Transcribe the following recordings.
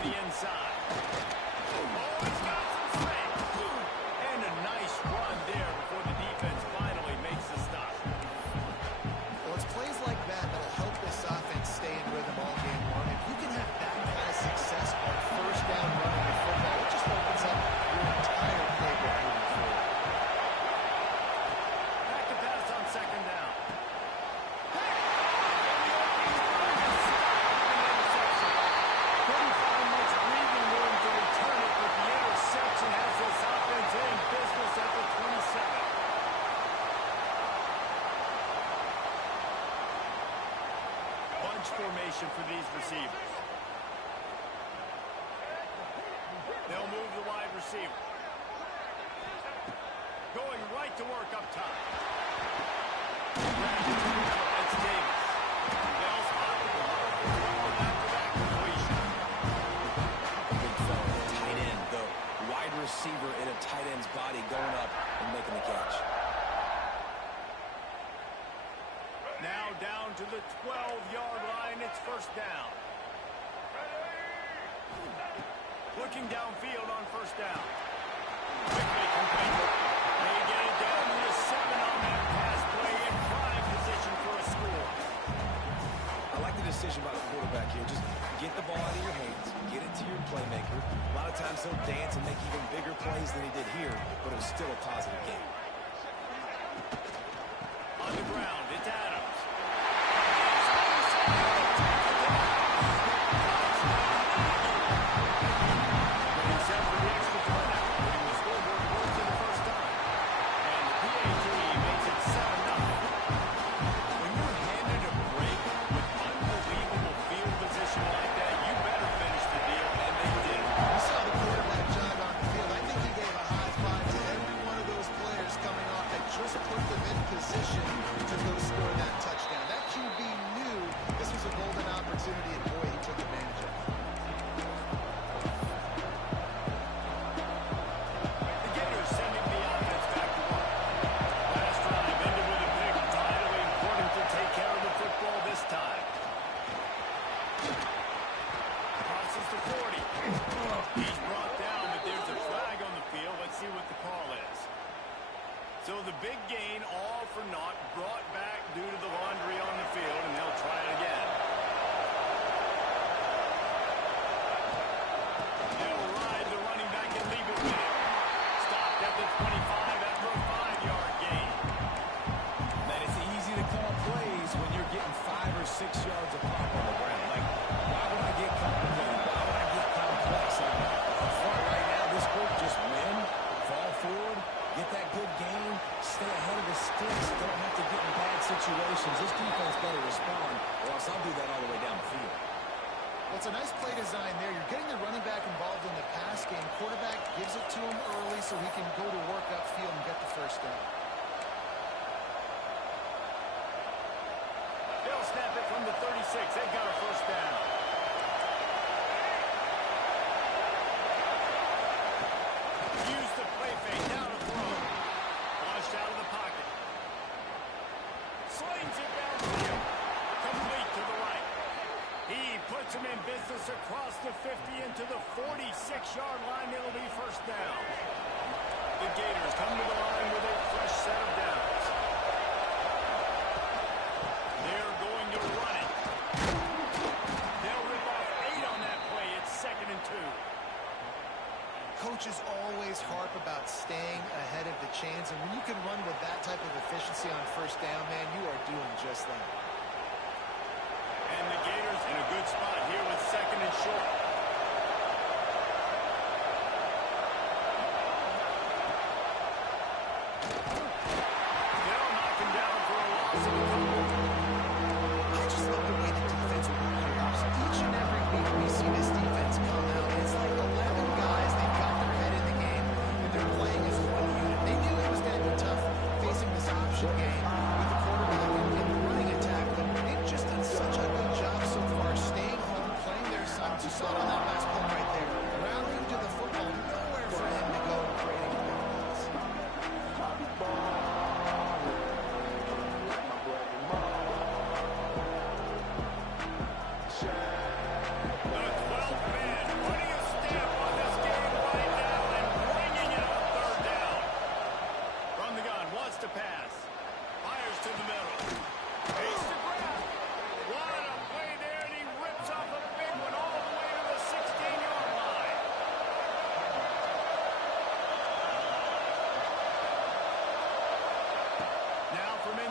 the inside. Oh, he's got some space. And a nice run there before the defense finally makes the stop. Well, it's plays like that that'll help this offense stay in rhythm all game long. If you can have that kind of success on first down running the football, it just opens up your entire playbook moving forward. Back to pass on second down. Formation for these receivers. They'll move the wide receiver. Going right to work up top. That's Davis. They'll spot the ball after that completion. Big fella, tight end, the wide receiver in a tight end's body going up and making the catch. Now down to the 12-yard line. It's first down. Looking downfield on first down. Quickly complete. They get it down to the 7 on that pass play in prime position for a score. I like the decision by the quarterback here. Just get the ball out of your hands, get it to your playmaker. A lot of times he'll dance and make even bigger plays than he did here, but it was still a positive game. On the ground, it's Adams. Except for the extra point out, putting the scoreboard close to the first time. And the PAT makes it 7-0. When you're handed a break with unbelievable field position like that, you better finish the deal, and they did. You saw the quarterback jog on the field. I think he gave a high five to every one of those players coming off that just put them in position to go score that touchdown. That QB knew this was a golden opportunity, and boy, he took advantage of it. The Gators sending the offense back to work. Last drive ended with a pick. Vitally important to take care of the football this time. Crosses the 40. He's brought down, but there's a flag on the field. Let's see what the call is. So the big gain, all for naught, brought back due to the laundry on the field, and they'll try it again. They'll ride the running back and leave it with him. Stopped at the 25 after a 5-yard gain. Man, it's easy to call plays when you're getting 5 or 6 yards of pop on the ground. Like, why would I get complicated? Why would I get complex? Like, up front right now, this group just win, fall forward, get that good game, stay ahead of the sticks, don't have to get in bad situations. This defense better respond, or else I'll do that all the way down the field. Well, it's a nice play design there. You're getting the running back involved in the pass game. Quarterback gives it to him early so he can go to work upfield and get the first down. They'll snap it from the 36. They've got a first down. Use the play fake. Down to throw. Launched out of the pocket. Slings it downfield. Complete to the right. He puts him in business across the 50 into the 46-yard line. It'll be first down. The Gators come to the line with a fresh set of downs. They're going to run it. They'll rip off 8 on that play. It's 2nd and 2. Coaches always harp about staying ahead of the chains, and when you can run with that type of efficiency on first down, man, you are doing just that. And the Gators in a good spot here with 2nd and short. They'll knock him down for a loss of a couple. I just love the way the defense works. Each and every week we see this defense come out. It's like 11 guys. They've got their head in the game, and they're playing as one unit. They knew it was going to be tough facing this option game with the quarterback and the running attack, but they've just done such a good job so far staying home, playing their assignments. You saw it on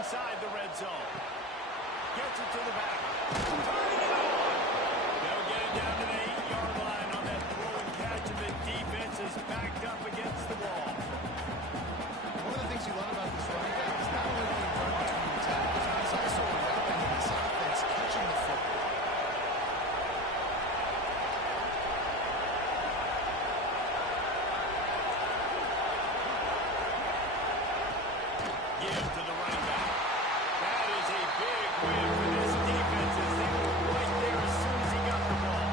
inside the red zone. Gets it to the back. Turning it on. They'll get it down to the 8-yard line on that throw and catch, and the defense is backed up against the wall. One of the things you love about this running back is not only when he runs between the tackles, but he's also a weapon in this offense, catching the football. Give to the running back. That is a big win for this defense as they were right there as soon as he got the ball.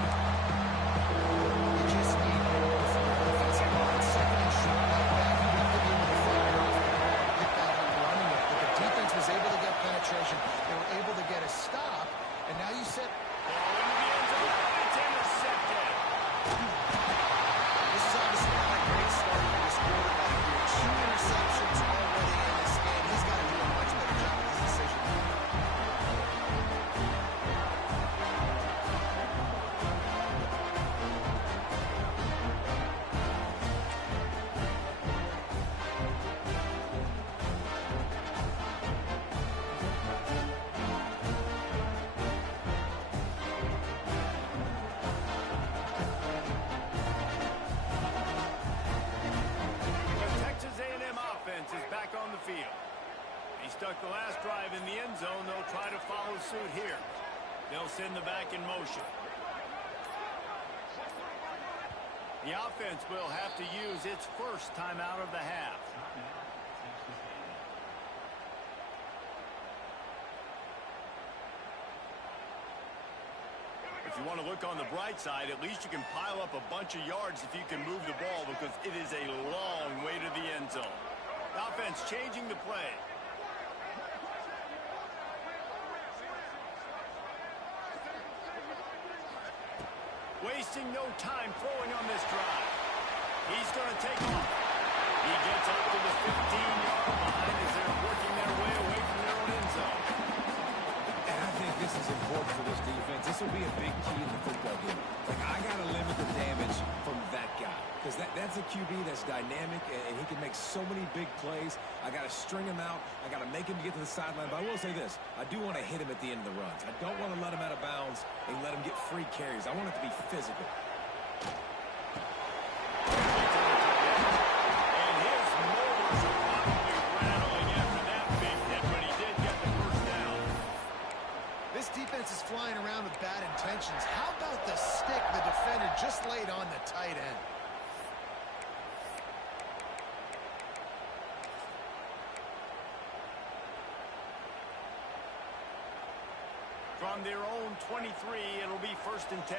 You just need more from the offensive line. Second and short like that, you have to be able to fire it off and get that up and running it. But the defense was able to get penetration. They were able to get a stop, and now you set. Ball into the end zone. It's intercepted. This is obviously not a great start for this quarterback here. 2 interceptions already in this game. He's got to do a much better job with his decision. The Texas A&M offense is back on the field. He stuck the last drive in the end zone. They'll try to follow suit here. They'll send the back in motion. The offense will have to use its first timeout of the half. If you want to look on the bright side, at least you can pile up a bunch of yards if you can move the ball, because it is a long way to the end zone. The offense changing the play. Wasting no time throwing on this drive. He's going to take off. He gets up to the 15-yard line as they're working their way away from their own end zone. And I think this is important for this defense. This will be a big key in the football game. Like, I got to limit the damage from that guy, because that's a QB that's dynamic, and he can make so many big plays. I got to string him out. I got to make him get to the sideline. But I will say this. I do want to hit him at the end of the runs. I don't want to let him out of bounds and let him get free carries. I want it to be physical. And his motors are probably rattling after that big hit, but he did get the first down. This defense is flying around with bad intentions. How about the stick the defender just laid on the tight end? From their own 23, it'll be 1st and 10.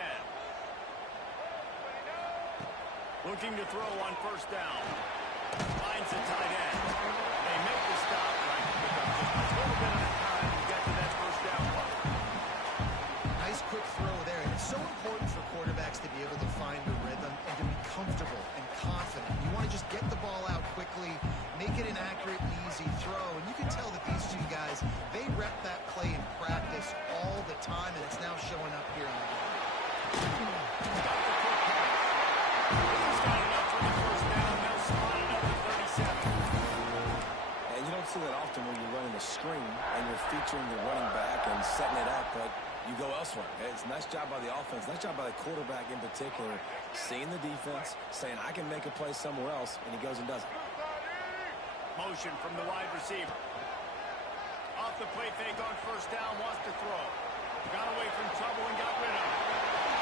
Looking to throw on first down. Finds the tight end. They make the stop, right? Pick up just a little bit of time to get to that first down mark. Nice quick throw there. And it's so important for quarterbacks to be able to find the rhythm and to be comfortable and confident. You want to just get the ball out quickly, make it an accurate and easy throw. And you can tell that these two guys, they rep that play in practice all the time, and it's now showing up here on the game. Got the quick pass. He's got enough for the first down. They'll spot it up at 37. And you don't see that often when you're running a screen and you're featuring the running back and setting it up, but you go elsewhere. It's a nice job by the offense, nice job by the quarterback in particular, seeing the defense, saying, I can make a play somewhere else, and he goes and does it. Motion from the wide receiver. Off the play fake on first down, wants to throw. Got away from trouble and got rid of it.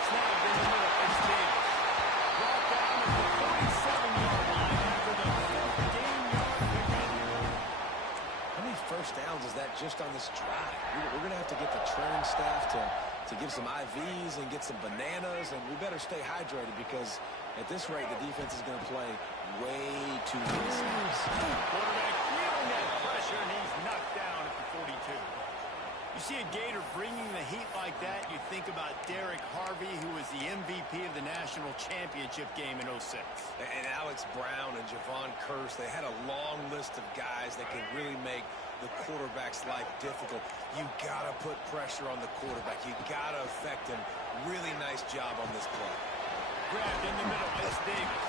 Snapped in the middle. It's Davis. Brought down at the 47-yard line after the 15-yard pickup. How many first downs is that just on this drive? We're going to have to get the training staff to give some IVs and get some bananas, and we better stay hydrated, because at this rate, the defense is going to play way too many snaps. Quarterback feeling that pressure, and he's knocked down at the 42. You see a Gator bringing the heat like that, you think about Derek Harvey, who was the MVP of the national championship game in 06. And Alex Brown and Javon Curse, they had a long list of guys that can really make the quarterback's life difficult. You got to put pressure on the quarterback. You got to affect him. Really nice job on this play. Grabbed in the middle, it's Davis.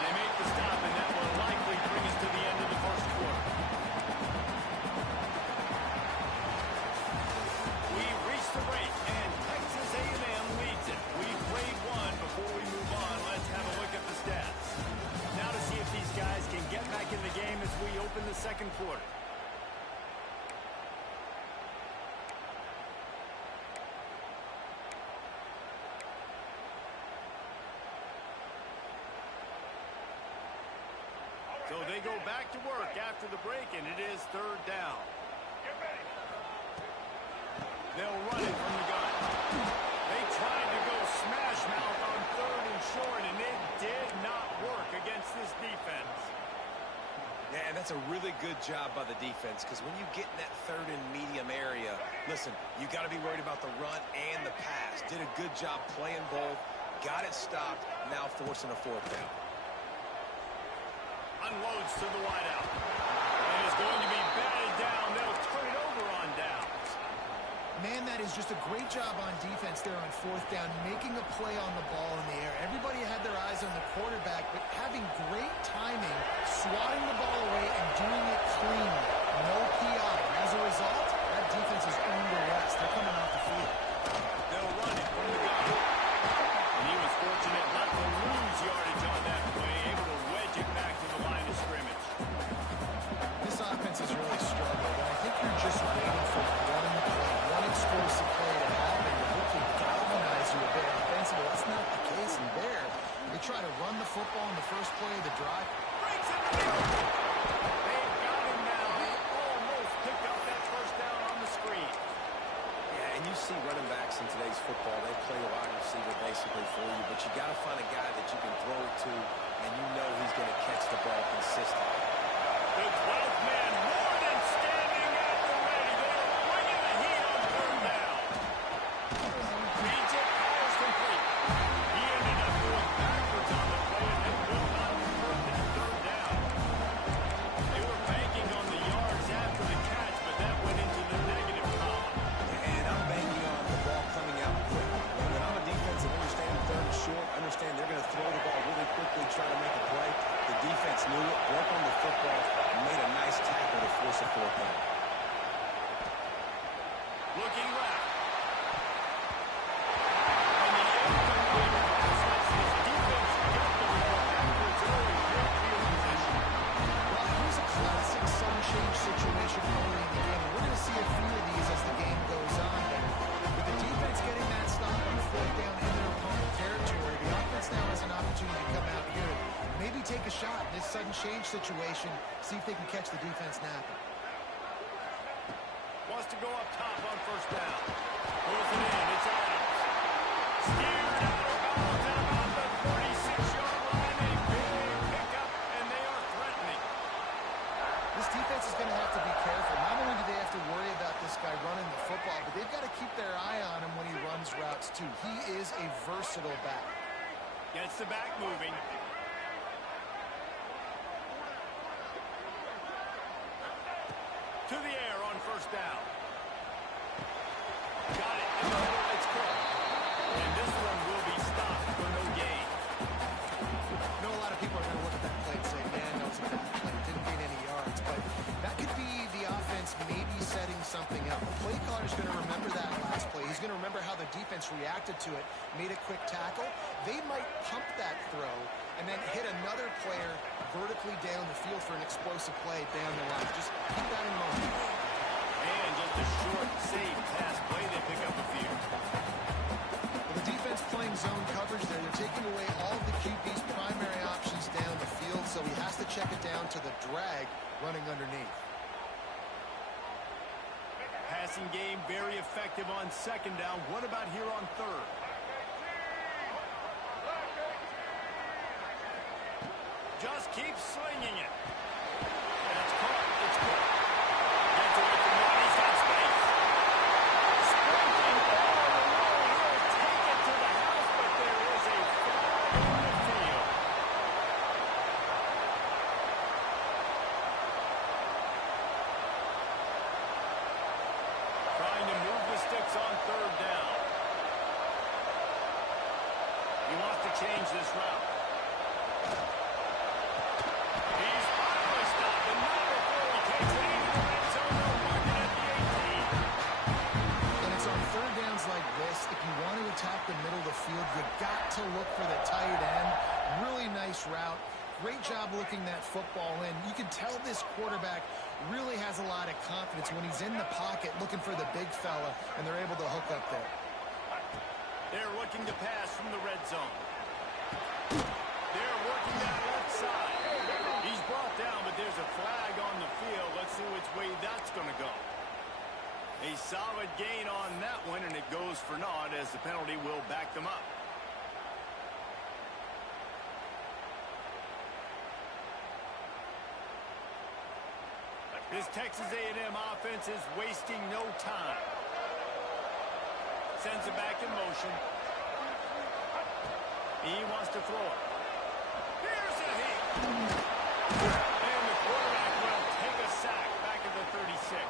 They make the stop, and that will likely bring us to the end of the first quarter. second quarter. So they go back to work after the break, and it is third down. They'll run it from the gun. They tried to go smash mouth on third and short, and it did not work against this defense. Yeah, and that's a really good job by the defense, because when you get in that third and medium area, listen, you got to be worried about the run and the pass. Did a good job playing both, got it stopped, now forcing a fourth down. Unloads to the wideout. And is going to be batted down. They'll turn it over on downs. Man, that is just a great job on defense there on fourth down, making a play on the ball in the air. Everybody had their eyes on the quarterback, but having great timing, swatting the ball away, and doing it cleanly. No PI. As a result, that defense is earned a rest. They're coming off the field. They'll run it from the gun. And he was fortunate not to lose yardage on that play, able to wedge it back to the line of scrimmage. This offense is really struggling, and I think you're just waiting for one play, one explosive play to happen to hopefully galvanize you a bit offensively. That's not the case in there. They try to run the football in the first play of the drive. Breaks it through. They've got him now. He almost picked up that first down on the screen. Yeah, and you see running backs in today's football, they play a wide receiver basically for you, but you got to find a guy that you can throw it to, and you know he's going to catch the ball consistently. The 12th man more than standing at the ready. They're bringing the heat on third down. Reads it, fires complete. He ended up going backwards on the play and then will not convert that third down. They were banking on the yards after the catch, but that went into the negative column. And I'm banking on the ball coming out quick. When I'm a defense and understand third and short, understand they're going to throw the ball really quickly, try to make a play. The defense knew it, broke on the football, and made a nice tackle to force a fourth down. Looking left. And the incomplete pass lets his defense get the ball backwards early. Great field position. Well, here's a classic sun-change situation early in the game. We're going to see a few of these as the game goes on. But with the defense getting that stop on fourth down in their opponent territory, the offense now has an opportunity to come out here and maybe take a shot in this sudden change situation, see if they can catch the defense napping. Wants to go up top on first down. Pulls it in. It's Adams. Steered out of bounds at about the 46-yard line. A big pickup, and they are threatening. This defense is going to have to be careful. Not only do they have to worry about this guy running the football, but they've got to keep their eye on him when he runs routes, too. He is a versatile back. Gets the back moving. To the air on first down. Got it. In the middle, it's Cook. And this one will be stopped for no gain. I know a lot of people are going to look at that play and say, man, that was a good play. Didn't gain any yards. But that could be the offense maybe setting something up. The play caller's going to remember that last play. He's going to remember how the defense reacted to it, made a quick tackle. They might pump that throw and then hit another player vertically down the field for an explosive play down the line. Just keep that in mind. And just a short, safe pass play. They pick up a few. Well, the defense playing zone coverage there. They're taking away all of the QB's primary options down the field, so he has to check it down to the drag running underneath. Passing game very effective on second down. What about here on third? Just keeps slinging it. And it's caught. It's caught. Gets away from one. He's got space. Sprinting all the way. He'll take it to the house, but there is a flag on the field. Trying to move the sticks on third down. He wants to change this route. He's finally stopped, and not before he takes it into the red zone. They'll mark it at the 18. And it's on third downs like this. If you want to attack the middle of the field, you got to look for the tight end. Really nice route. Great job looking that football in. You can tell this quarterback really has a lot of confidence when he's in the pocket looking for the big fella, and they're able to hook up there. They're looking to pass from the red zone. They're working that left side. He's brought down, but there's a flag on the field. Let's see which way that's going to go. A solid gain on that one, and it goes for naught as the penalty will back them up. This Texas A&M offense is wasting no time. Sends it back in motion. He wants to throw it. Here's a hit. And the quarterback will take a sack back at the 36.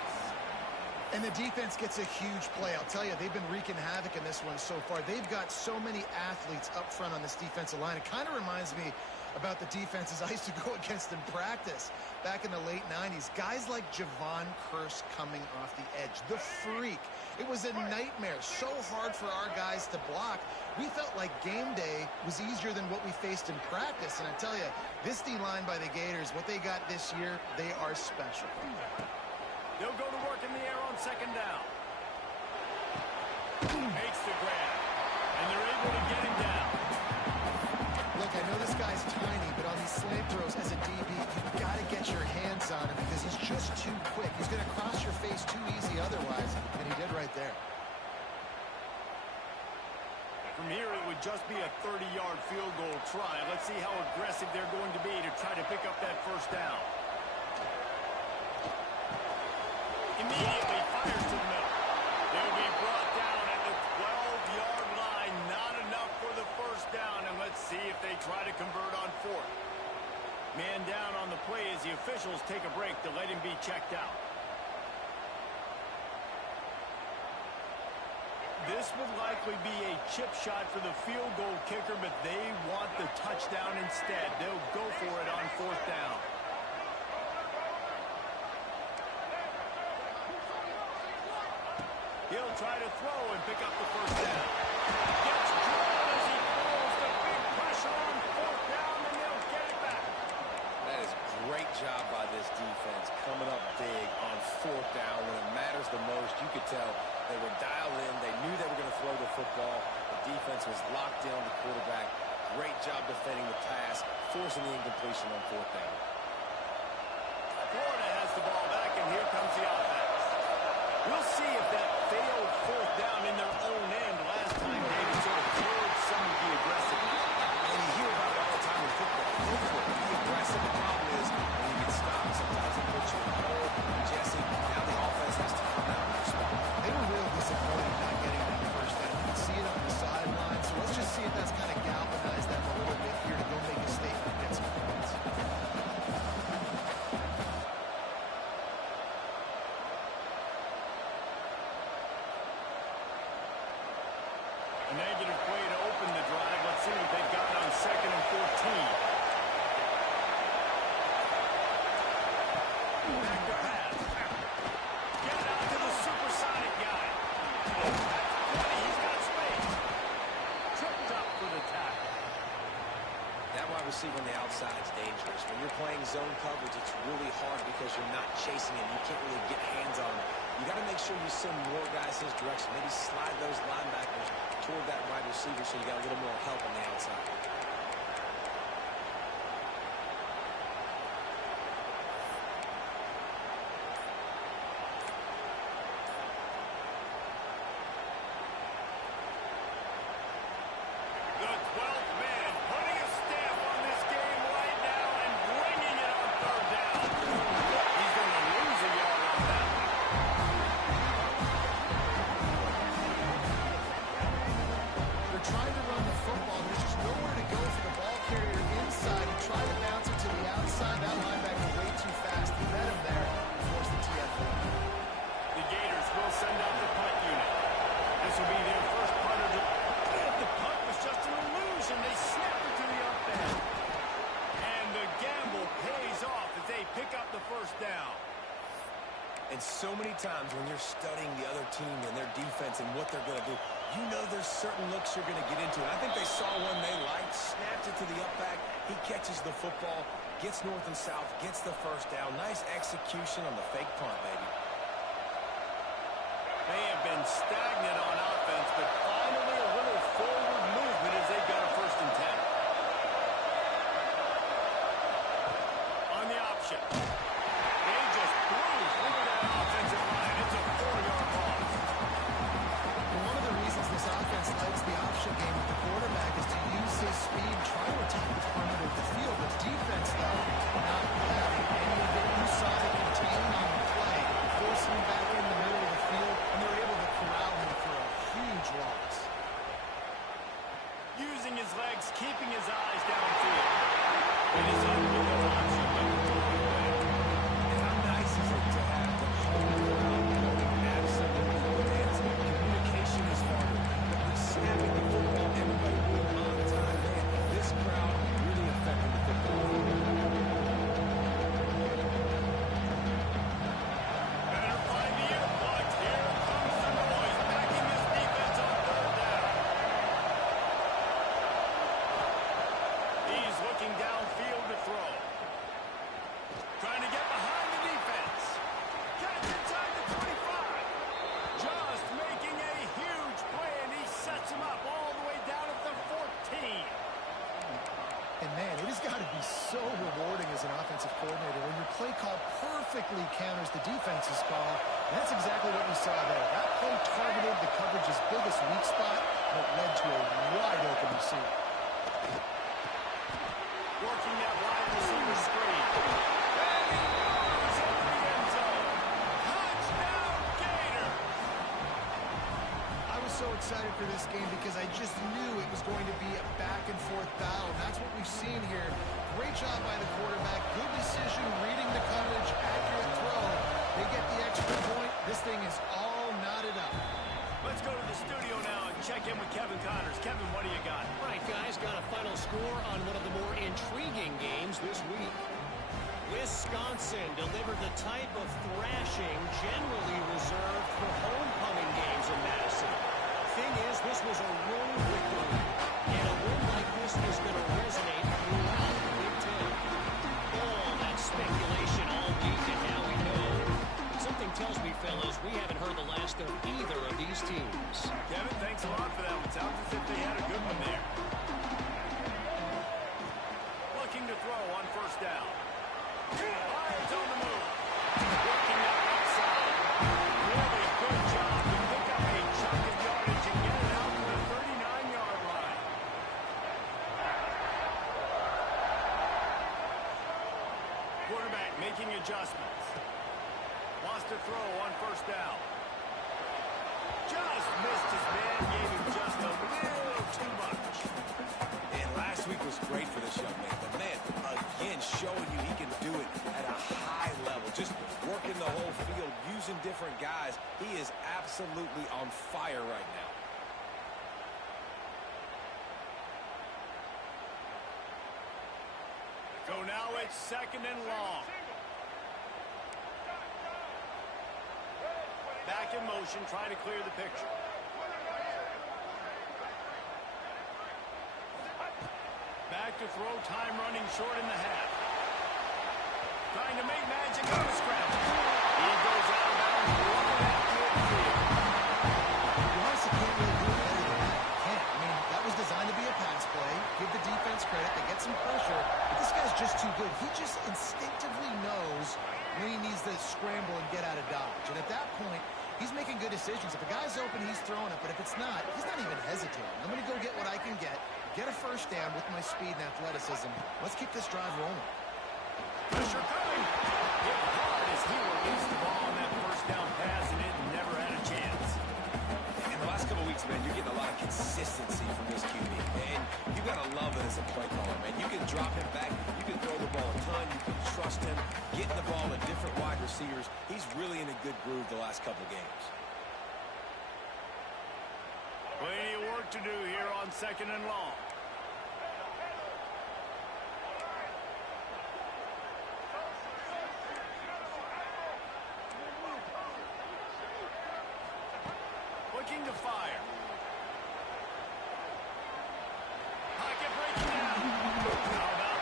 And the defense gets a huge play. I'll tell you, they've been wreaking havoc in this one so far. They've got so many athletes up front on this defensive line. It kind of reminds me about the defenses I used to go against in practice back in the late 90s. Guys like Javon Curse coming off the edge. The freak. It was a nightmare. So hard for our guys to block. We felt like game day was easier than what we faced in practice. And I tell you, this D-line by the Gators, what they got this year, they are special. They'll go to work in the air on second down. Makes the grab. And they're able to get him down. Look, I know this guy's tiny, but on these slant throws as a DB, you've got to get your hands on him because he's just too quick. He's going to cross your face too easy otherwise, and he did right there. From here, it would just be a 30-yard field goal try. Let's see how aggressive they're going to be to try to pick up that first down. Immediately fires to the middle. They'll be brought down at the 12-yard line. Not enough for the first down, and let's see if they try to convert on fourth. Man down on the play as the officials take a break to let him be checked out. This would likely be a chip shot for the field goal kicker, but they want the touchdown instead. They'll go for it on fourth down. He'll try to throw and pick up the first down. Gets drawn as he throws the big pressure on fourth down, and they'll get it back. That is a great job by this defense, coming up big on fourth down when it matters the most. You could tell they were dialed in. They knew they were going to throw the football. The defense was locked in on the quarterback. Great job defending the pass, forcing the incompletion on fourth down. Florida has the ball back, and here comes the offense. We'll see if that failed fourth down in their own end last time, David, sort of killed some of the aggressiveness. And you hear about it all the time in football. Go for it. Be aggressive. The problem is when you get stopped, sometimes it puts you in a hole. Jesse, now the offense has to come out and respond. They were real disappointed not getting that first down. You can see it on the sideline, so let's just see if that's kind of galvanized them a little bit here to go make a statement and get some points. A negative play to open the drive. Let's see what they've got on 2nd and 14. Back to pass. Get it out to the supersonic guy. That's 20. He's got space. Tripped up for the tackle. That wide receiver on the outside is dangerous. When you're playing zone coverage, it's really hard because you're not chasing him. You can't really get hands on him. You got to make sure you send more guys his direction. Maybe slide those linebackers toward that wide receiver so you got a little more help on the outside. The 12th man putting a stamp on this game right now and bringing it on third down. He's going to lose a yard on that one. They're trying to run the football. There's just nowhere to go for the ball carrier inside. He tried to bounce it to the outside. That linebacker way too fast. He met him there and forced the TFL. The Gators will send out the punt unit. This will be their first punt of the... The punt was just an illusion. They snapped it to the up end. And the gamble pays off as they pick up the first down. And so many times when you're studying the other team and their defense and what they're going to do, you know there's certain looks you're going to get into. And I think they saw one they liked, snapped it to the up back, He catches the football, gets north and south, gets the first down. Nice execution on the fake punt, baby. They have been stagnant on offense, but finally a little forward movement as they've got a 1st and 10. On the option. They just blew through that offensive line. It's a 4-yard loss. One of the reasons this offense likes the option game with the quarterback is to use his speed, try to attack the perimeter of the field. The defense, though, not having any of it. You saw it contained on the play, forcing him back in the middle of the field, and they're able to corral him for a huge loss. Using his legs, keeping his eyes downfield. It is unbelievable option, but throwing away. And how nice is it to have the whole crowd going absolutely dancing? Communication is harder, but snapping the football, everybody being on time, man. This crowd really affecting the football. Better find the earplugs. Here comes the noise, backing this defense on 3rd down. He's looking downfield to throw. Trying to get behind the defense. Catch inside the 25. Just making a huge play, and he sets him up all the way down at the 14. And man, it has got to be so rewarding as an offensive coordinator when your play call perfectly counters the defense's call. And that's exactly what we saw there. That play targeted the coverage's biggest weak spot, but led to a wide open receiver. Working that wide receiver screen. And he goes into the end zone. Touchdown, Gators! I was so excited for this game because I just knew it was going to be a back-and-forth battle. And that's what we've seen here. Great job by the quarterback. Good decision, reading the coverage, accurate throw. They get the extra point. This thing is all knotted up. Let's go to the studio now and check in with Kevin Connors. Kevin, what do you got? All right, guys, got a final score on one of the more intriguing games this week. Wisconsin delivered the type of thrashing generally reserved for homecoming games in Madison. Thing is, this was a road victory, and a win like this is going to resonate throughout the Big Ten. All that speculation all week, and now we know. Something tells me, fellas, we haven't heard the last of either of these teams. Kevin, thanks a lot for that one. Sounds as if they had a good one there. Looking to throw on 1st down. Fires on the move. Working that left side. Really good job to pick up a chunk of yardage and get it out to the 39-yard line. Quarterback making adjustments. Wants to throw on 1st down. Just missed his man, gave him just a little too much. And last week was great for this young man. The man, again, showing you he can do it at a high level. Just working the whole field, using different guys. He is absolutely on fire right now. So now it's 2nd and long. Back in motion, trying to clear the picture. Back to throw, time running short in the half. Trying to make magic on the scramble. He goes out of bounds, right at midfield. You honestly can't really do it better than that. You can't. I mean, that was designed to be a pass play. Give the defense credit. They get some pressure. But this guy's just too good. He just instinctively knows when he needs to scramble and get out of dodge. And at that point, he's making good decisions. If a guy's open, he's throwing it. But if it's not, he's not even hesitating. I'm going to go get what I can get a 1st down with my speed and athleticism. Let's keep this drive rolling. Pressure coming. Hit hard as he released the ball on that 1st down pass, and it never had a chance. In the last couple of weeks, man, you're getting a lot of consistency from this QB. And you got to love it as a play caller, man. You can drop him back. You can throw the ball a ton. You can trust him. Getting the ball to different wide receivers. He's really in a good groove the last couple of games. Plenty of work to do here on 2nd and long. Looking to fire. Pocket breaking down. How about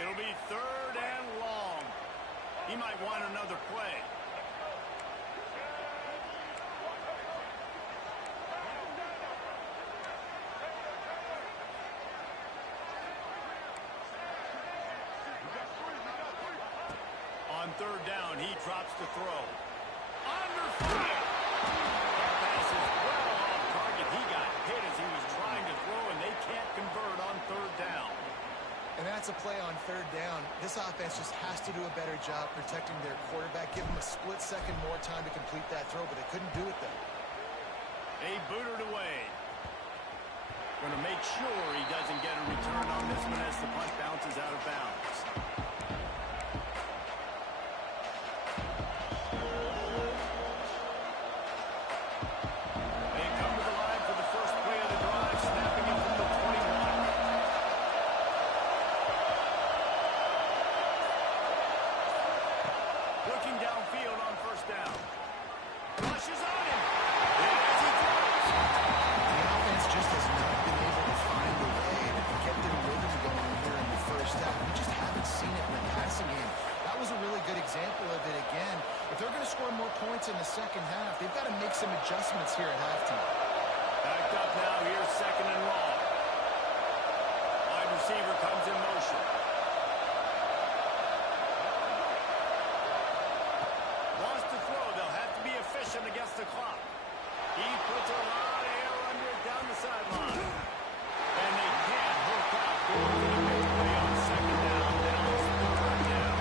It'll be 3rd and long. He might want another play. On 3rd down, he drops the throw. Under fire! That pass is well off target. He got hit as he was trying to throw, and they can't convert on 3rd down. And that's a play on 3rd down. This offense just has to do a better job protecting their quarterback. Give him a split second more time to complete that throw, but they couldn't do it though. They booted away. Going to make sure he doesn't get a return on this one as the punt bounces out of bounds. They come to the line for the first play of the drive, snapping it from the 21. Looking downfield on 1st down. Rushes on him. And as he throws. The offense just has not been able to find a way to get their rhythm going here in the 1st half. We just haven't seen it in the passing game. That was a really good example of it again. If they're going to score more points in the 2nd half, they've got to make some adjustments here at halftime. Backed up now. Here's 2nd and long. Wide receiver comes in motion. Wants to throw. They'll have to be efficient against the clock. He puts a lot of air under it down the sideline. And they can't hook up. Going for the big play on 2nd down. Now it's 3rd down.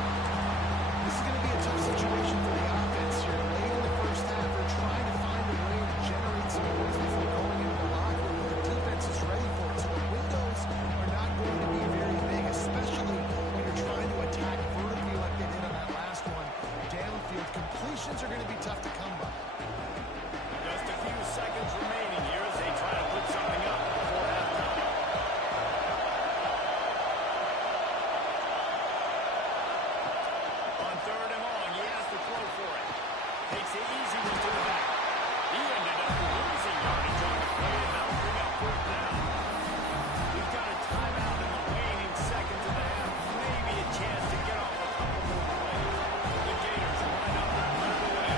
This is going to be a tough situation for the offense here. Late in the 1st half, they're trying to find a way to generate some points before going into the locker room. The defense is ready for it, so the windows are not going to be very big, especially when you're trying to attack vertically like they did on that last one. Downfield completions are going to be tough to come by. Just a few seconds remaining here as they try to put something up before halftime. On 3rd and long, he has to throw for it. Takes the easy one to the back. He ended up losing yardage on the play, and now bring up 4th down. We've got a timeout in the waning seconds of the half. Maybe a chance to get off a couple more plays. The Gators line up and put it away.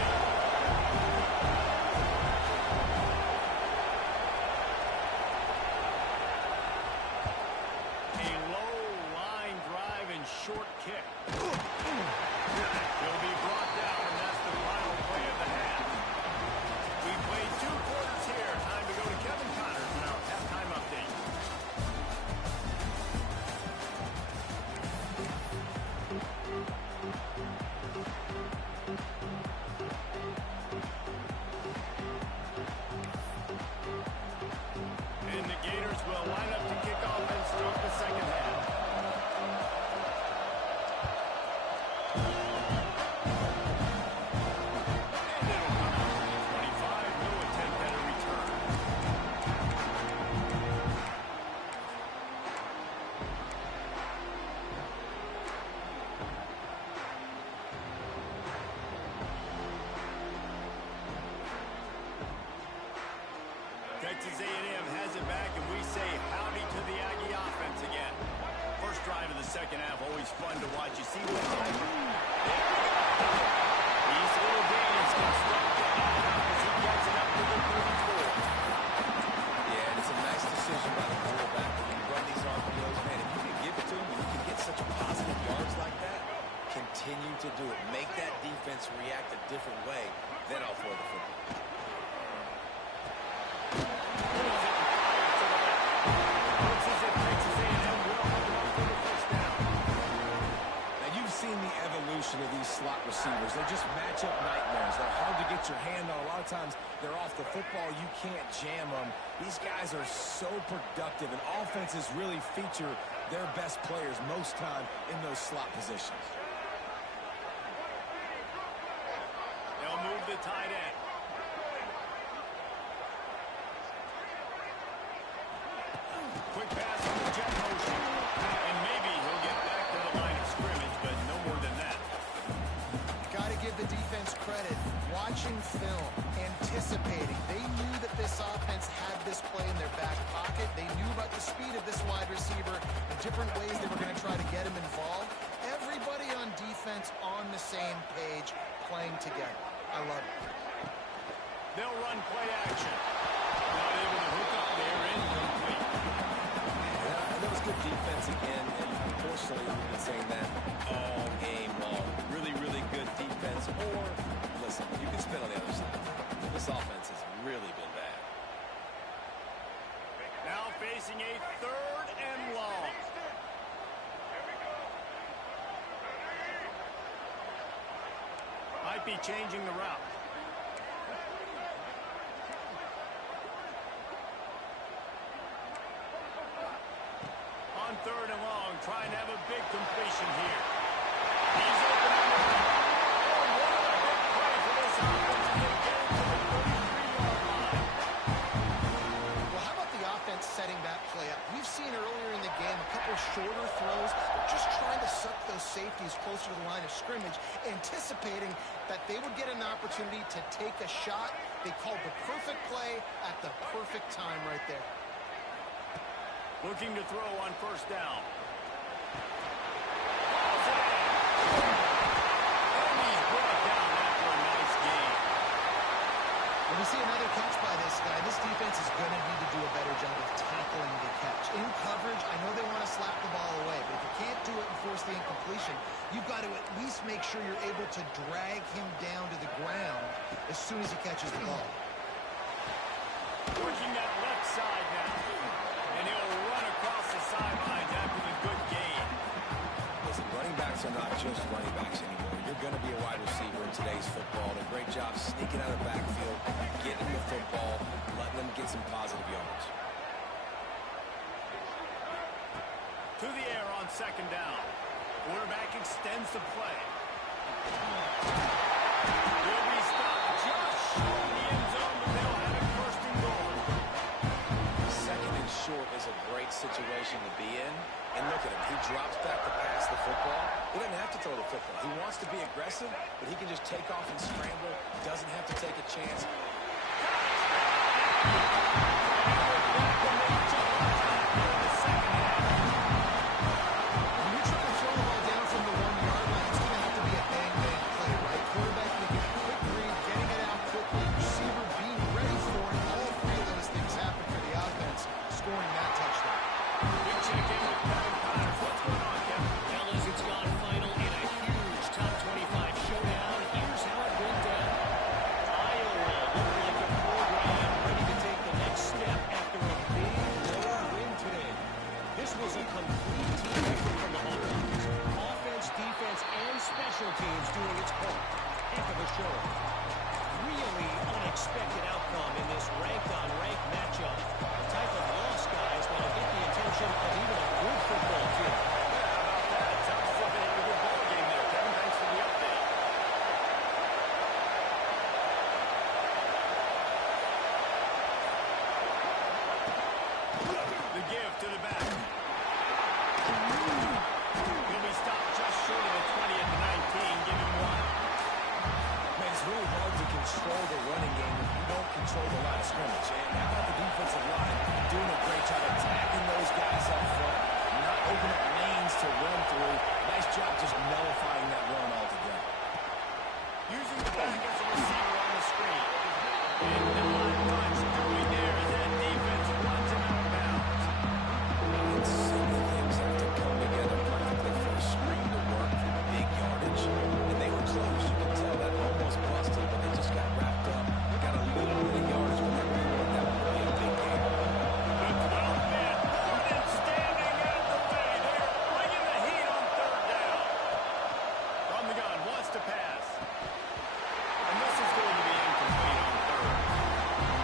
A low line drive and short kick. He'll be brought down, and that's the final play of the half. We played 2 quarters here. Time to go to Kevin Connors in our halftime update. And the Gators will line up to kick off and start the 2nd half. And it'll come out from the 25. No attempt at a return. Texas A&M has it back, and we say howdy to the Aggie offense again. First drive of the 2nd half, always fun to watch. You see what happened? These little Daniels can start to add up as he gets it up to the 34. Yeah, and it's a nice decision by the quarterback. When you run these RPOs, man, if you can give it to him and you can get such positive yards like that, continue to do it. Make that defense react a different way, then I'll throw the football. Now, you've seen the evolution of these slot receivers. They're just matchup nightmares. They're hard to get your hand on. A lot of times, they're off the football. You can't jam them. These guys are so productive, and offenses really feature their best players most time in those slot positions. They'll move the tight end. Quick pass on the jet motion. And maybe he'll get back to the line of scrimmage, but no more than that. Got to give the defense credit. Watching film, anticipating. They knew that this offense had this play in their back pocket. They knew about the speed of this wide receiver, and different ways they were going to try to get him involved. Everybody on defense on the same page, playing together. I love it. They'll run play action. Not able to hook up there, incomplete. Yeah, that was good defense again, and unfortunately, we've been saying that all game long. Really, really good defense. Or, listen, you can spin on the other side. This offense has really been bad. Now facing a 3rd and long. Might be changing the route. On 3rd and long, trying to have a big completion here. He's open on the right. Oh, what a big play for this offense as they get to the 33-yard line. Well, how about the offense setting that play up? We've seen earlier in the game a couple shorter throws, just trying to suck those safeties closer to the line of scrimmage, anticipating that they would get an opportunity to take a shot. They called the perfect play at the perfect time right there. Looking to throw on 1st down. And he's brought down after a nice gain. When we see another catch by this guy, this defense is going to need to do a better job of tackling the catch. In coverage, I know they want to slap the ball away, but if you can't do it and force the incompletion, you've got to at least make sure you're able to drag him down to the ground as soon as he catches the ball. Working that left side now. And he'll run across the sidelines after the good gain. Listen, running backs are not just running backs anymore. You're going to be a wide receiver in today's football. A great job sneaking out of the backfield, getting the football, letting them get some positive yards. To the air on 2nd down. Quarterback extends the play. Will be stopped just short of the end zone, but they'll have it 1st and goal. 2nd and short is a great situation to be in. And look at him. He drops back to pass the football. He doesn't have to throw the football. He wants to be aggressive, but he can just take off and scramble. Doesn't have to take a chance. When you're trying to throw the ball down from the 1-yard line, it's going to have to be a bang-bang play, right? Quarterback making a quick read, getting it out quickly, receiver being ready for it. All 3 of those things happen for the offense, scoring that touchdown. We check in with Kevin Connors. What's going on, Kevin? Fellas, it's gone final in a huge top 25 showdown. Here's how it went down. Iowa looked like a program ready to take the next step after a big road win today. This was a complete team effort from the Hawkeyes. Offense, defense, and special teams doing its part. Heck of a show. Really unexpected outcome in this ranked-on-ranked matchup. The type of loss, guys, that'll get the attention of even a good football team. Yeah, how about that? Sounds as if they had a good ball game there. Kevin, thanks for the update. The give to the back. He'll be stopped just short of the 20 at the 19. Give him 1. Man, it's really hard to control the running game if you don't control the line of scrimmage. And how about the defensive line doing a great job attacking those guys up front, not opening up lanes to run through. Nice job just nullifying that run altogether. Using the back as a receiver on the screen. And not much doing there as that defense runs him out of bounds. And so many things have to come together perfectly for a screen to work for big yardage. And they were close. You can tell that almost busted, but they just got wrapped up. Got a little bit of yards, but they really want that one to be a big game. The 12th man, Gordon standing out the way. They're bringing the heat on 3rd down. From the gun, wants to pass. And this is going to be incomplete on 3rd.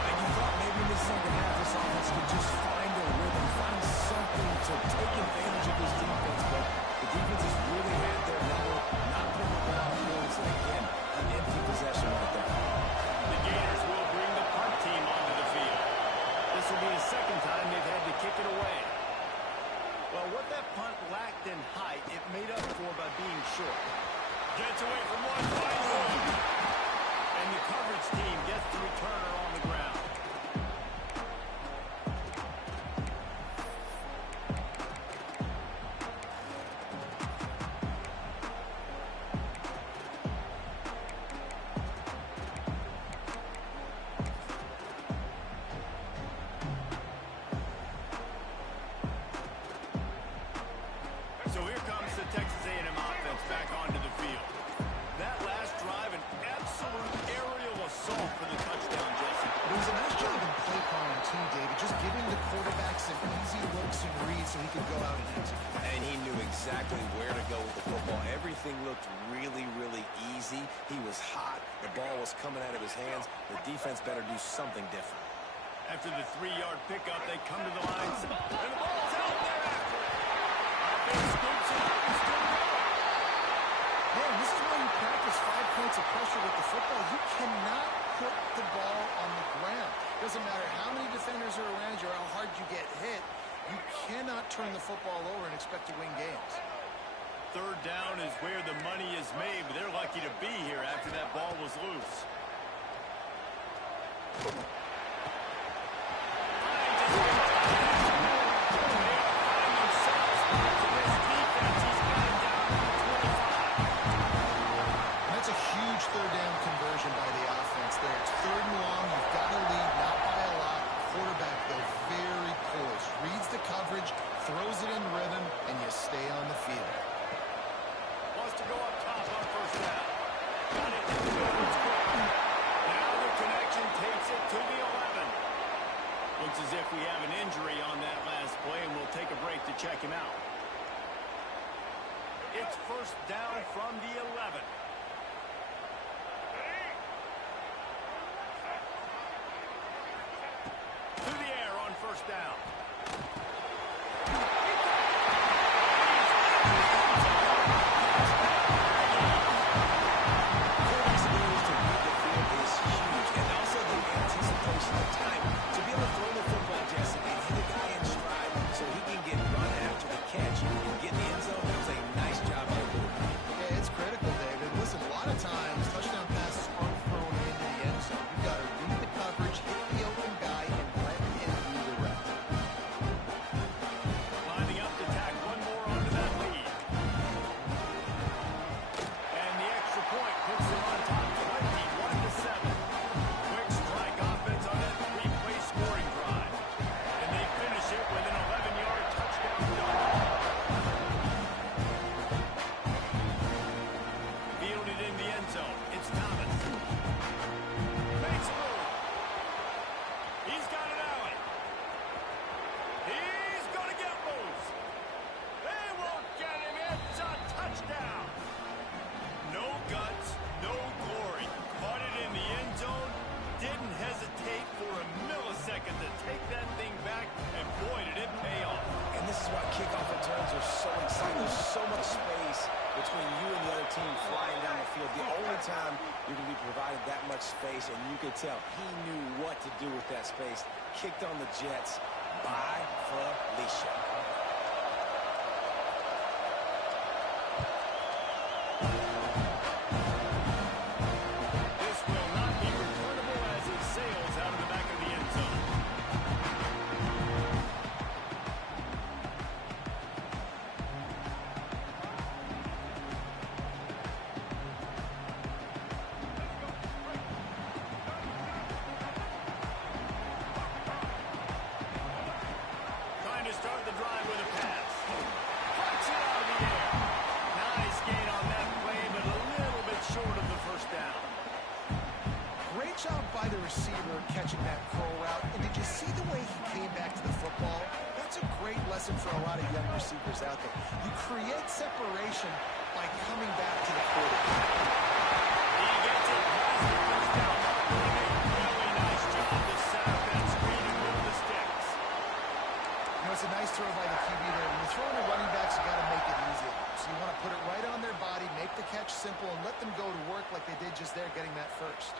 And you thought maybe in the second half this offense could just find a rhythm, find something to take advantage of this defense, but the defense has really had their number, not putting the ball on points, and again, an empty possession right there. The Gators will bring the punt team onto the field. This will be the 2nd time they've had to kick it away. Well, what that punt lacked in height, it made up for by being short. Gets away from one, finds one. And the coverage team gets the returner on the ground. quarterback some easy looks and reads so he could go out and execute. And he knew exactly where to go with the football. Everything looked really, really easy. He was hot. The ball was coming out of his hands. The defense better do something different. After the 3-yard pickup, they come to the line, and the ball's out there after it. Offense scoops it up and still going. Man, this is why you practice 5 points of pressure with the football. You cannot put the ball on the ground. Doesn't matter how many defenders are around you or how hard you get hit. You cannot turn the football over and expect to win games. Third down is where the money is made, but they're lucky to be here after that ball was loose. That's a huge third down conversion by the offense there. It's 3rd and long. You've got to lead, not by a lot. Quarterback, though, very poised. Reads the coverage, throws it in rhythm, and you stay on the field. Wants to go up top on first down. Got it. It's quick. Now the connection takes it to the 11. Looks as if we have an injury on that last play, and we'll take a break to check him out. It's first down from the 11. To the air on first down. Quarterback's ability to read the field is huge, and also the anticipation of time to be able to throw the football, Jesse, and hit a guy in stride so he can get run after the catch and get in the end zone. That was a nice job by the quarterback. Yeah, it's critical, David. Listen, a lot of times, touchdown passes aren't thrown into the end zone. You've got to read the coverage, hit the open guy, and let him do the rest. Lining up to tack one more onto that lead. And the extra point puts them on top 21-7. Quick strike offense on that 3-play scoring drive. And they finish it with an 11-yard touchdown dunk. Fielded in the end zone. It's Thomas. Makes a move. He's got an alley. He's going to get loose. They won't get him. It's a touchdown. No guts, no glory. Caught it in the end zone. Didn't hesitate for a millisecond to take that thing back. And boy, did it pay off. And this is why kickoff returns are so exciting. There's so much space between you and the other team flying down the field. The only time you're going to be provided that much space, and you could tell he knew what to do with that space. Kicked on the Jets by Felicia. This will not be returnable as it sails out of the back of the end zone. Trying to start the drive with a pass. Puts it out of the air. Nice gain on that play, but a little bit short of the first down. Great job by the receiver catching that curl route. And did you see the way he came back to the football? That's a great lesson for a lot of young receivers out there. You create separation by coming back to the quarterback. He gets it past the first down marker, and a really nice job to set up that screen and move the sticks. You know, it's a nice throw by the QB there. When you're throwing to running backs, you got to make it easy. So you want to put it right on their body, make the catch simple, and let them go to work like they did just there, getting that first.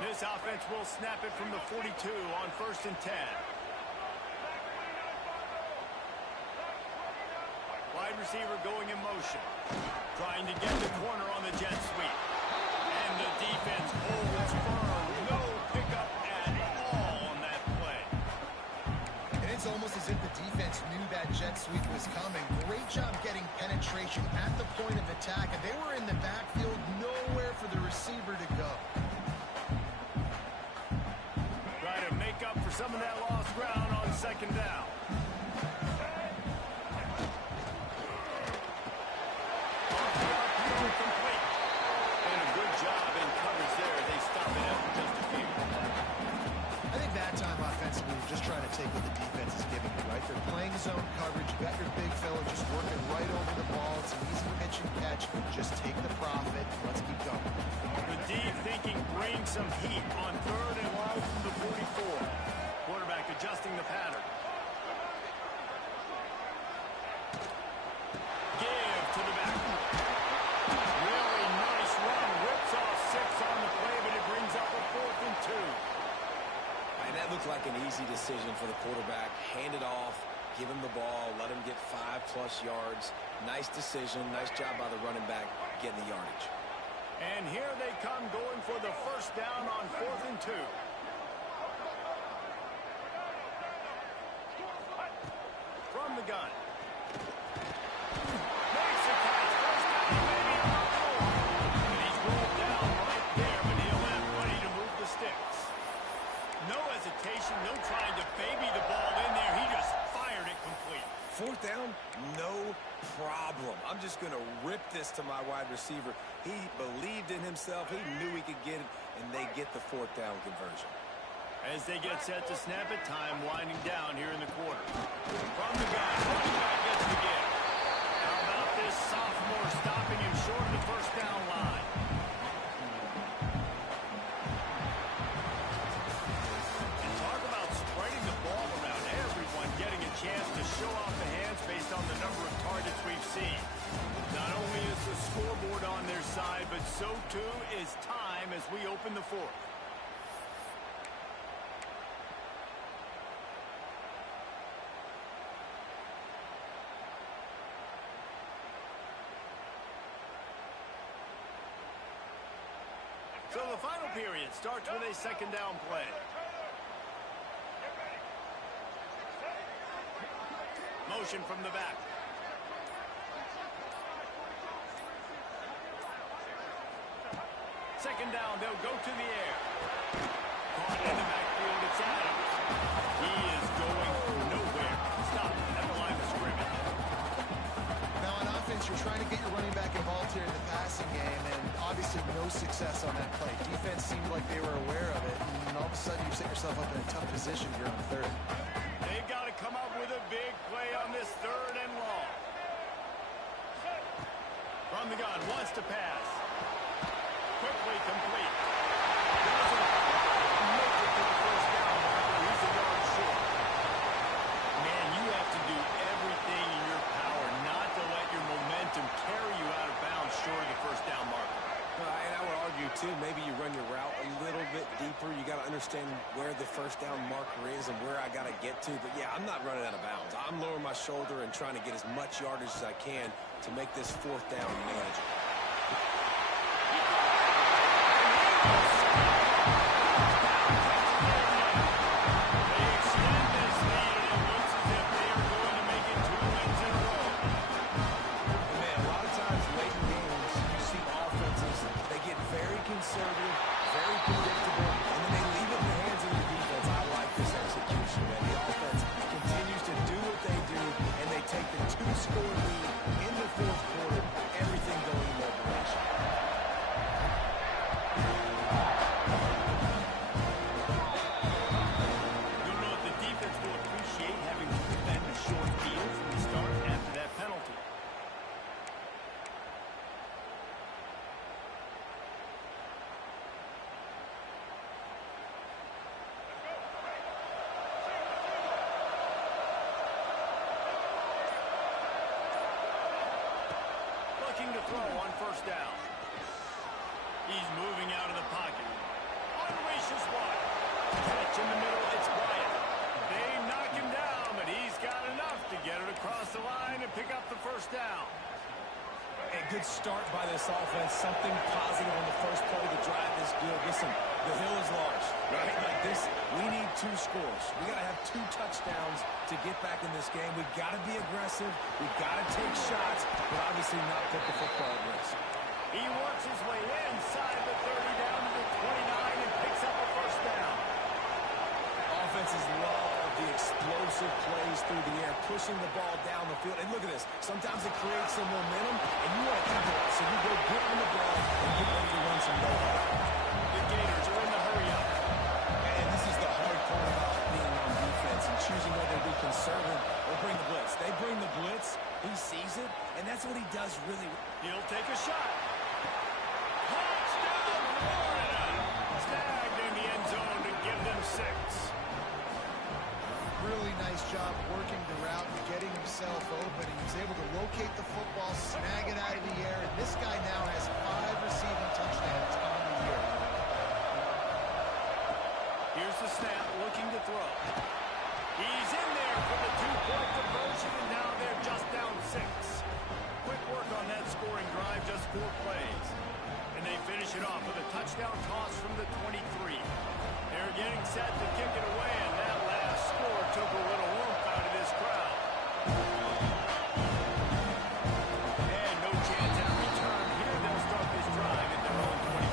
This offense will snap it from the 42 on first and 10. Wide receiver going in motion. Trying to get the corner on the jet sweep. And the defense holds firm. No pickup at all on that play. And it's almost as if the defense knew that jet sweep was coming. Great job getting penetration at the point of attack. And they were in the backfield, nowhere for the receiver to go. Try to make up for some of that lost ground on second down. Complete. And a good job in coverage there. They stop it after just a few. I think that time offensively, we're just trying to got your big fella just working right over the ball. It's an easy pitch and catch. Just take the profit. Let's keep going. The deep thinking brings some heat on 3rd and long from the 44. Quarterback adjusting the pattern. Give to the back. Really nice run. Rips off 6 on the play, but it brings up a 4th and 2. And that looked like an easy decision for the quarterback. Hand it off, give him the ball, let him get 5+ yards. Nice decision. Nice job by the running back getting the yardage. And here they come going for the first down on 4th and 2. From the gun. Makes the catch. First down, maybe a couple. And he's rolled down right there, but he'll have plenty to move the sticks. No hesitation, no trying to baby the ball in there. He just fired it complete. 4th down, no problem. I'm just going to rip this to my wide receiver. He believed in himself. He knew he could get it, and they get the 4th down conversion. As they get set to snap it, time winding down here in the quarter. From the gun, running back gets the give. How about this sophomore stopping him short of the first down line? And talk about spreading the ball around, everyone getting a chance to show off the hands based on the number of targets we've seen. Not only is the scoreboard on their side, but so too is time as we open the 4th. So the final period starts with a 2nd down play. Motion from the back. Second down, they'll go to the air. Caught in the backfield, it's Adams. He is going nowhere. Stop at the line of scrimmage. Now on offense, you're trying to get your running back involved here in the passing game, and obviously no success on that play. Defense seemed like they were aware of it, and all of a sudden you set yourself up in a tough position here on 3rd. They've got to come up with a big play on this 3rd and long. From the gun, wants to pass. Quickly complete. Doesn't make it to the first down marker. He's a yard short. Man, you have to do everything in your power not to let your momentum carry you out of bounds short of the first down marker. And I would argue, too, maybe you run your route a little bit deeper. You got to understand where the first down marker is and where I got to get to. But, yeah, I'm not running out of bounds. I'm lowering my shoulder and trying to get as much yardage as I can to make this 4th down manageable. Conservative, very predictable, and then they leave it in the hands of the defense. I like this execution, man. The offense continues to do what they do, and they take the 2-score lead in the 4th quarter, everything going in their direction. You'll know the defense will appreciate having to defend a short field from the start after that penalty. To throw on first down. He's moving out of the pocket. Unleashes one. Catch in the middle, it's Bryant. They knock him down, but he's got enough to get it across the line and pick up the first down. A good start by this offense. Something positive on the first play. The drive is good. Listen, the hill is large, right? Like this, we need 2 scores. We got to have 2 touchdowns to get back in this game. We've got to be aggressive. We've got to take shots, but obviously not put the football at risk. He works his way inside the 30 down to the 29 and picks up a first down. Offenses love the explosive plays through the air, pushing the ball down the field. And look at this. Sometimes it creates some momentum, and you want to capitalize. So you go get on the ball and get ready to run some no-huddle. The Gators are in the hurry up. And this is the hard part about being on defense and choosing whether we conservative, or bring the blitz. They bring the blitz. He sees it, and that's what he does really well. He'll take a shot. Touchdown, Florida! Snagged in the end zone to give them 6. Really nice job working the route and getting himself open. He was able to locate the football, snag it out of the air, and this guy now has 5 receiving touchdowns on the year. Here's the snap, looking to throw. He's in there for the 2-point conversion, and now they're just down 6. Quick work on that scoring drive, just 4 plays. And they finish it off with a touchdown toss from the 23. They're getting set to kick it away, and that last score took a little oomph out of this crowd. And no chance at a return here. They'll start this drive at their own 25.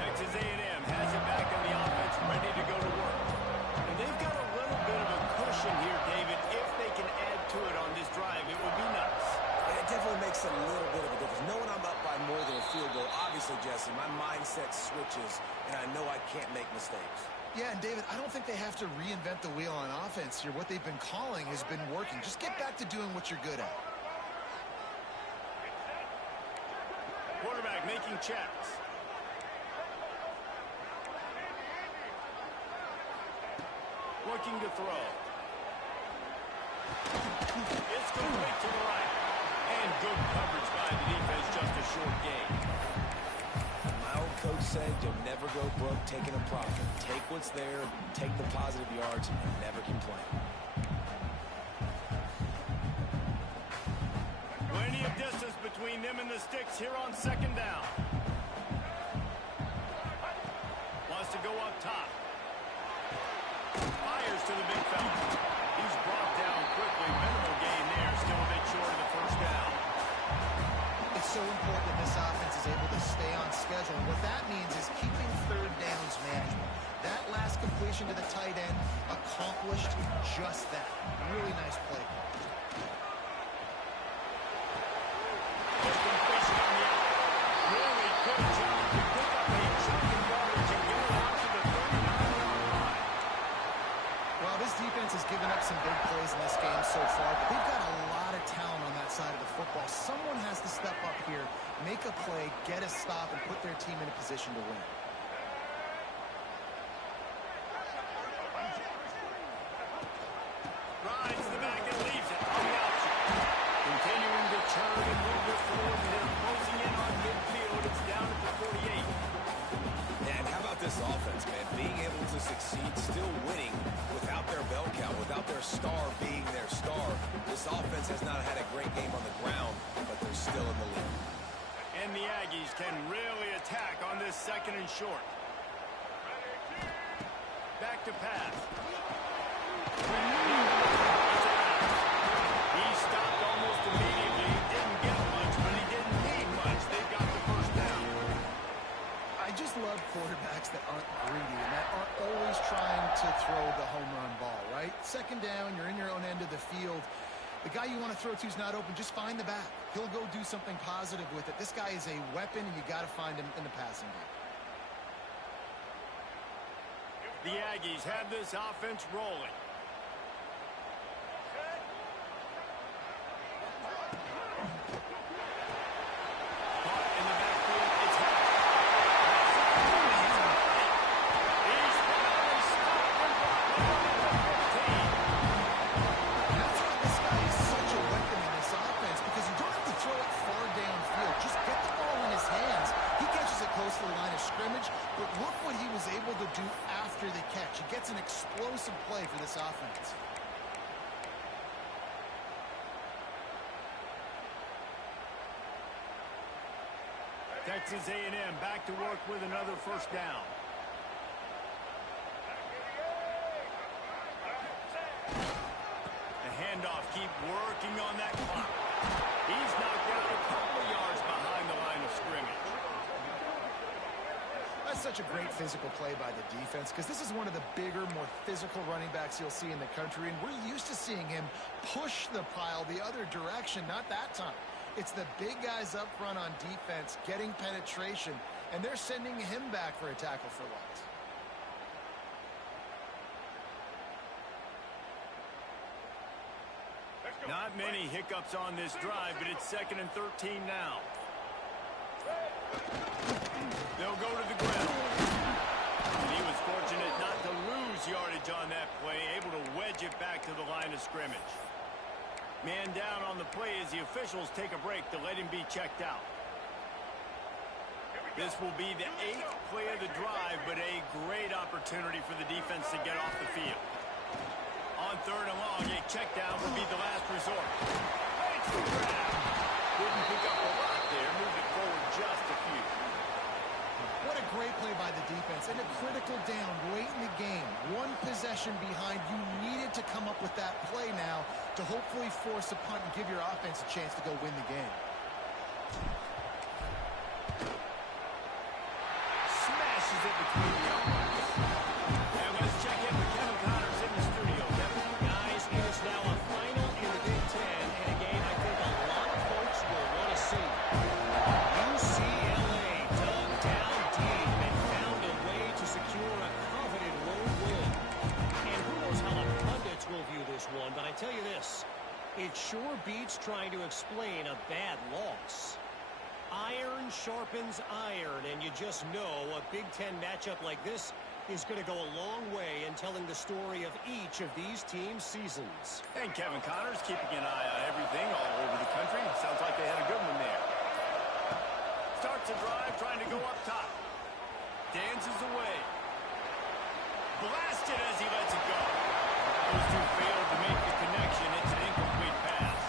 Texas A&M has it back on the offense, ready to go to work. And they've got a little bit of a cushion here, David. If they can add to it on this drive, it would be nice. It definitely makes a little bit of a difference. Knowing I'm up by more than a field goal, obviously, Jesse, my mindset switches, and I know I can't make mistakes. Yeah, and David, I don't think they have to reinvent the wheel on offense here. What they've been calling has been working. Just get back to doing what you're good at. Quarterback making checks. Looking to throw. It's complete to the right. And good coverage by the defense, just a short gain. My old coach said you'll never go broke taking a profit. Take what's there, take the positive yards, and never complain. Plenty of distance between them and the sticks here on 2nd down. Wants to go up top. Fires to the big fella. He's brought down quickly. Minimal gain there. Still a bit short of the 1st down. It's so important that this offense is able to stay on schedule. And what that means is keeping 3rd downs management. That last completion to the tight end accomplished just that. Really nice play. Good completion on the out. Really good job to pick up a chunk of yardage and get it out to the 39-yard line. Well, this defense has given up some big plays in this game so far, but they've got a lot of talent on that side of the football. Someone has to step up here, make a play, get a stop, and put their team in a position to win. Rides the back and leaves it on the option. Continuing to turn and move it forward. They're closing in on midfield. It's down at the 48. And how about this offense, man? Being able to succeed, still winning without their bell cow, without their star being their star. This offense has not had a great game on the ground, but they're still in the lead. And the Aggies can really attack on this 2nd and short. Back to pass. He stopped almost immediately. Didn't get much, but he didn't need much. They've got the 1st down. I just love quarterbacks that aren't greedy and that aren't always trying to throw the home run ball, right? 2nd down, you're in your own end of the field. The guy you want to throw to is not open. Just find the back. He'll go do something positive with it. This guy is a weapon, and you got to find him in the passing game. The Aggies have this offense rolling. Caught in the backfield. It's He's finally stopped and brought down at the 15. That's why this guy is such a weapon in this offense, because you don't have to throw it far downfield. Just get the ball in his hands. He catches it close to the line of scrimmage, but look what he was able to do after the catch. He gets an explosive play for this offense. Texas A&M back to work with another 1st down. The handoff, keep working on that clock. He's knocked out a couple of yards behind the line of scrimmage. That's such a great physical play by the defense because this is one of the bigger, more physical running backs you'll see in the country, and we're used to seeing him push the pile the other direction. Not that time. It's the big guys up front on defense getting penetration, and they're sending him back for a tackle for loss. Not many hiccups on this drive, but it's 2nd and 13 now. They'll go to the ground. And he was fortunate not to lose yardage on that play, able to wedge it back to the line of scrimmage. Man down on the play as the officials take a break to let him be checked out. This will be the 8th play of the drive, but a great opportunity for the defense to get off the field. On 3rd and long, a check down will be the last resort. Makes the grab. Didn't pick up a lot there, moved it forward just a few. What a great play by the defense, and a critical down late in the game. One possession behind. You needed to come up with that play now to hopefully force a punt and give your offense a chance to go win the game. Smashes it between the uprights. And let's check in with Kevin Connors in the studio. Kevin? Guys, it is now a final in the Big Ten, and a game I think a lot of folks will want to see. UCLA dug down deep and found a way to secure a coveted road win. And who knows how the pundits will view this one, but I tell you this, it sure beats trying to explain a bad loss. Iron sharpens iron, and you just know a Big Ten matchup like this is going to go a long way in telling the story of each of these teams' seasons. And Kevin Connors keeping an eye on everything all over the country. Sounds like they had a good one there. Starts a drive trying to go up top. Dances away. Blasted as he lets it go. Those two failed to make the connection. It's an incomplete pass.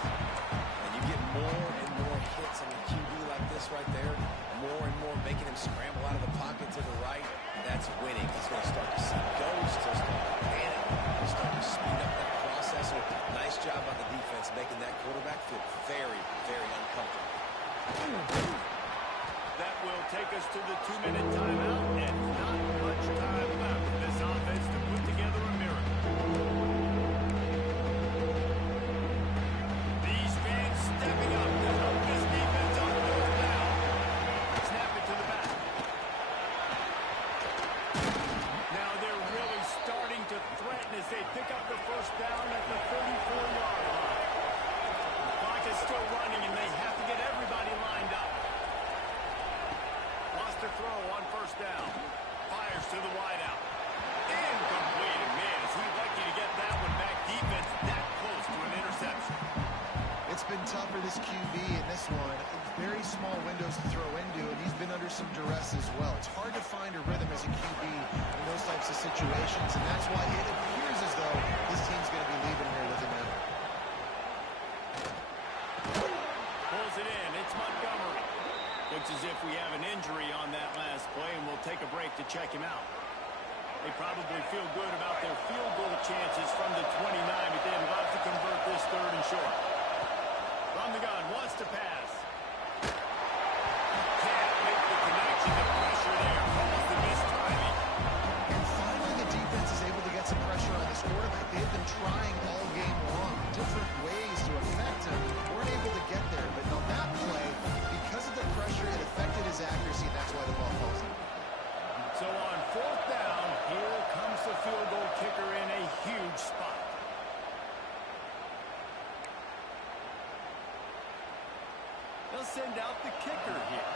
And you get more and more hits on the QB like this right there. More and more making him scramble out of the pocket to the right. That's winning. He's going to start to see ghosts. He'll start to panic. He'll start to speed up that process. So nice job by the defense making that quarterback feel very, very uncomfortable. That will take us to the 2-minute timeout, and not much time left for this offense to put together a miracle. These fans stepping up to help this defense on 4th down. Snap it to the back. Now they're really starting to threaten as they pick up the 1st down at the 34-yard line. The clock is still running, and they have to get everybody lined up. To throw on 1st down. Fires to the wideout. Incomplete. Man, is he lucky to get that one back. Defense that close to an interception. It's been tough for this QB in this one. Very small windows to throw into, and he's been under some duress as well. It's hard to find a rhythm as a QB in those types of situations, and that's why it appears as though this team's going to be leaving here with an L. Pulls it in. It's Montgomery. Looks as if we have an injury on that last play, and we'll take a break to check him out. They probably feel good about their field goal chances from the 29, but they'd love to convert this 3rd and short. From the gun, wants to pass. Can't make the connection. The pressure there calls the missed timing. And finally, the defense is able to get some pressure on this quarterback. They've been trying all game long, different ways to affect him. Weren't able to get there, but on that play, because of the pressure, it affected his accuracy, and that's why the ball falls in. So on 4th down, here comes the field goal kicker in a huge spot. They'll send out the kicker here.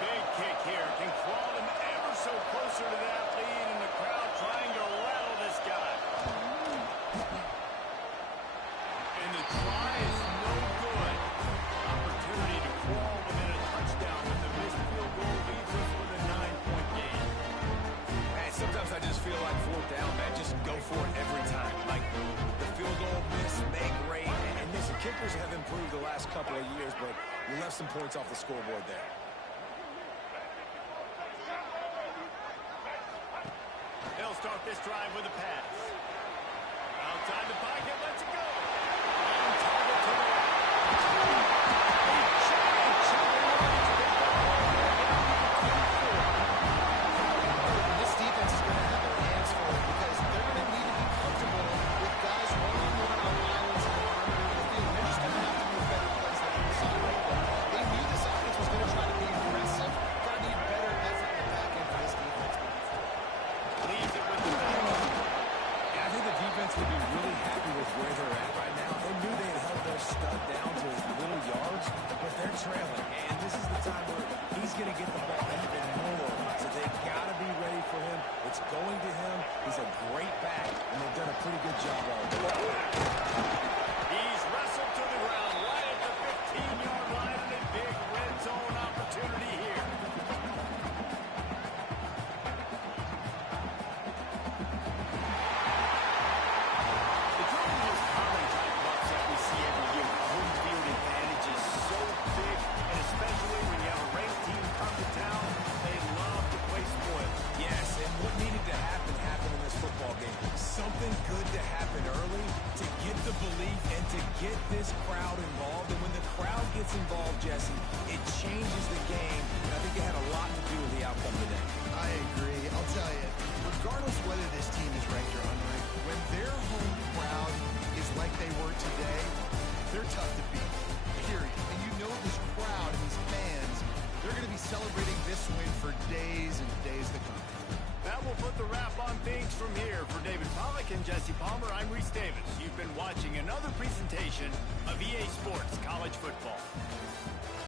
Big kick here. Can crawl him ever so closer to that lead, and the crowd trying to rattle this guy. And the try is no good. Opportunity to crawl within a touchdown, but the missed field goal leaves us with a 9-point game. Man, sometimes I just feel like 4th down, man. Just go for it every time. Like the field goal miss, make rate. And listen, kickers have improved the last couple of years, but you left some points off the scoreboard there. They'll start this drive with a pass. Outside the pocket, lets it go. On target to the right. A giant chunk of yardage picked up. going to him. He's a great back, and they've done a pretty good job all day. He's wrestled to the ground right at the 15-yard line, and a big red zone opportunity here. It's not the most common type of upset we see every year. Home field advantage is so big, and especially when you have a ranked team come to town, they love to play spoiled. Yes, and what needed to happen happened in this football game. Something good to happen early to get the belief and to get this crowd involved. And when the crowd gets involved, Jesse, it changes the game. And I think it had a lot to do with the outcome today. I agree. I'll tell you, regardless whether this team is ranked or unranked, when their home crowd is like they were today, they're tough to beat, period. And you know this crowd and these fans, they're going to be celebrating this win for days and days to come. That will put the wrap on things from here. For David Pollack and Jesse Palmer, I'm Reese Davis. You've been watching another presentation of EA Sports.